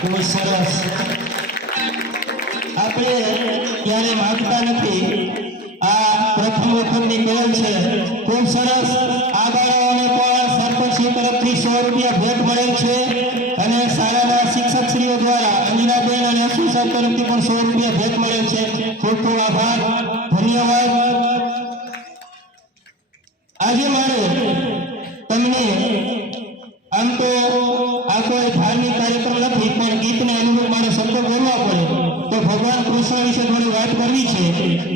ખૂબ સરસ. આપણે ક્યારે માંગતા નથી, આ પ્રથમ વખતની પહેલ છે. ખૂબ સરસ. આ બાળકોને પણ સરપંચશ્રી તરફથી 100 રૂપિયા ભેટ મળેલ છે અને શાળાના શિક્ષકશ્રીઓ દ્વારા અંજનાબેન અને અશ્વિન સર તરફથી પણ 100 રૂપિયા ભેટ મળેલ છે. ખૂબ ખૂબ આભાર, ધન્યવાદ. આજે મારે તમને આમ તો આ કોઈ ધાર્મિક કાર્યક્રમ નથી, પણ ગીતને અનુરૂપ મારે શબ્દો બોલવા પડે તો ભગવાન કૃષ્ણ વિશે થોડી વાત કરવી છે.